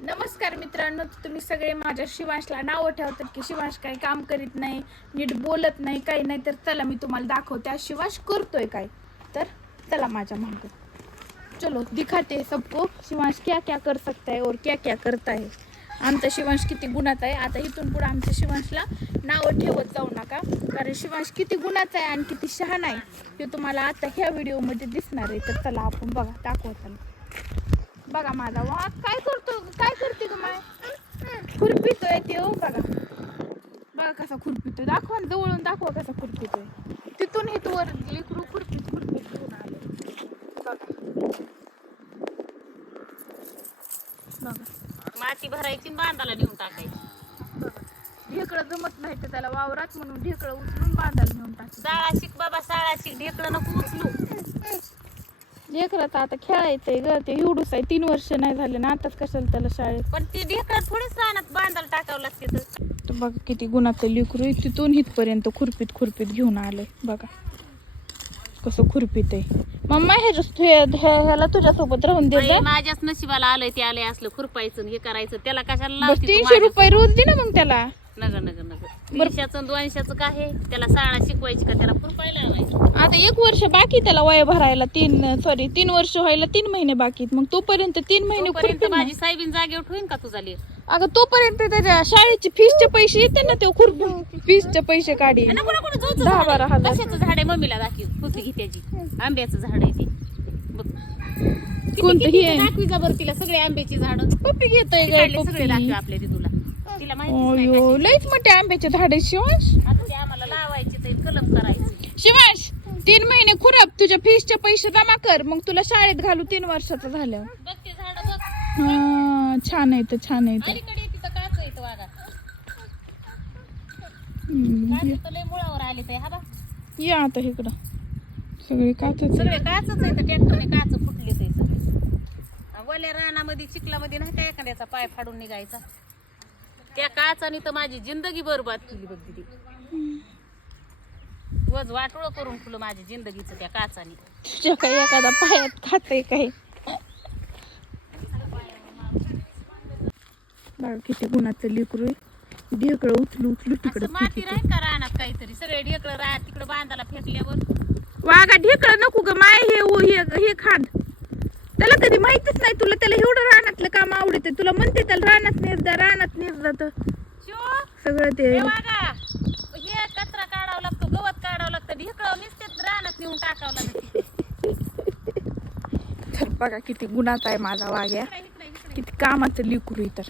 नमस्कार मित्रांनो तुम्ही सगळे माझ्या शिवांशला नावं ठेवतात की शिवांश काही काम करीत नाही नीट बोलत नाही काही नाही तर चला मी तुम्हाला दाखवते. आज शिवांश करतोय काय? तर चला माझ्या म्हणतो चलो दिखाते सबको शिवांश क्या क्या कर सकता है और क्या क्या करता है आमचा शिवांश किती गुणाचा आहे? आता इथून पुढे आमच्या शिवांशला नावं ठेवत जाऊ नका. कारण शिवांश किती गुणाचा आहे आणि किती शहाणा आहे हे तुम्हाला आता ह्या व्हिडिओमध्ये दिसणार आहे. तर चला आपण बघा दाखवताना. चला बघा माझा वाघ काय करतो काय करते ग माय? खुरपितोय ते हो बघा. बघा कसा खुरपितोय. दाखवा जवळून दाखवा कसा खुरपितोय. तिथून हे वर लेकरू खुरपीत खुरपीत घेऊन आले बघा. बघा. माती भरायची आणि बांधाला नेऊन टाकायची. ढेकळं जमत नाही तर त्याला वावरात म्हणून ढेकळं उचलून बांधायला नेऊन टाक. साळा शिक बाबा साळा शिक. ढेकळं नको उचलू. तर आता खेळायचंय ग. ते एवढूच आहे. तीन वर्ष नाही झाले ना आताच कशाला त्याला शाळेत? पण ते ढेकळं थोडीच राहणार बांधाला टाकावं लागते तर. तर बघा किती गुणाचं लेकरू आहे. तिथून इथपर्यंत खुरपीत खुरपीत घेऊन आलंय. बघा. कसं खुरपीत आहे. मम्मा हे रस- हे- हे- ह्याला तुझ्यासोबत राहून दे जा. माझ्याच नशिबाला आलंय ते आलंय असलं खुरपायचं आणि हे करायचं. त्याला कशाला बस लावते तू तीनशे माझ्या- रुपये रोज दे ना मग त्याला. नग नग नग दीडशेचं आणि दोनशेचं काय आहे? त्याला साळा शिकवायची का? त्याला खुरपायला लावायचं. आता एक वर्ष बाकी त्याला वय भरायला तीन सॉरी तीन वर्ष व्हायला तीन महिने बाकी आहेत. मग तोपर्यंत तीन महिने तोपर्यंत खुरपीत ना. माझी साहेबीन जागेवर ठेवीन का तुझा लेख? अगं तोपर्यंत त्याच्या शाळेचे फीसचे पैसे येते ना ते खुरपून. फीसचे पैसे काढी नको नको नको, जाऊचं दहा झाड बारा आहे. हजार. कशाचं झाड आहे मम्मीला दाखव. होती घे त्याची. आंब्याचं झाड आहे ते. बघ. किती- कोणतं किती हे आहे? दाखवी जा बरं तिला सगळे आंब्याची झाड? पप्पी घेतोय काढले सगळे दाखवे आपल्या ते तुला. तिला माहिती अयो लईच मोठे आंब्याचे झाड आहे शिवांश. आता ते आम्हाला लावायचे ते कलम करायचे. शिवांश तीन महिने खुरप तुझ्या फीसचे पैसे जमा कर मग तुला शाळेत घालू तीन वर्षाचं झालं. बघ ते झाड बघ. हा छान आहे तर छान आहे तर. अलीकडे तिथं काच येतं वागा हम्म, काच तर लय मुळावर आले ते हा बा ये आता इकडं. सगळे काचच सगळे काचच आहे ट्रॅक्टरने काच फुटले ते सगळे. वल्या रानामध्ये चिखलामध्ये नाही का एखाद्याचा पाय फाडून निघायचा? त्या काचाने तर माझी जिंदगी बरबाद केली बघ दिदी. वज वाटोळ करून ठेवलं माझी जिंदगीचं त्या काचाने. तुझ्या काही एखादा पायात खाते काही बघा किती गुणाचं लेकरू ढेकळं उचलू उचलू तिकडे असं माती राहील का काहीतरी? सगळे ढेकळं राहत तिकडे बांधाला फेकल्यावर. वागा ढेकळं नको ग माय हे उ- हे हे खांद. त्याला कधी माहितीच नाही तुला त्याला एवढं रानातलं काम आवडते तुला म्हणते त्याला रानात नेत जात शिव सगळं ते हे वागा हे कचरा काढावा लागतो गवत काढावं लागतं ढेकळं नुसतेच रानात नेऊन टाकावं लागतं. तर बघा किती गुणाचा आहे माझा वाग्या इकडे, इकडे, इकडे. किती कामाचं लेकरू तर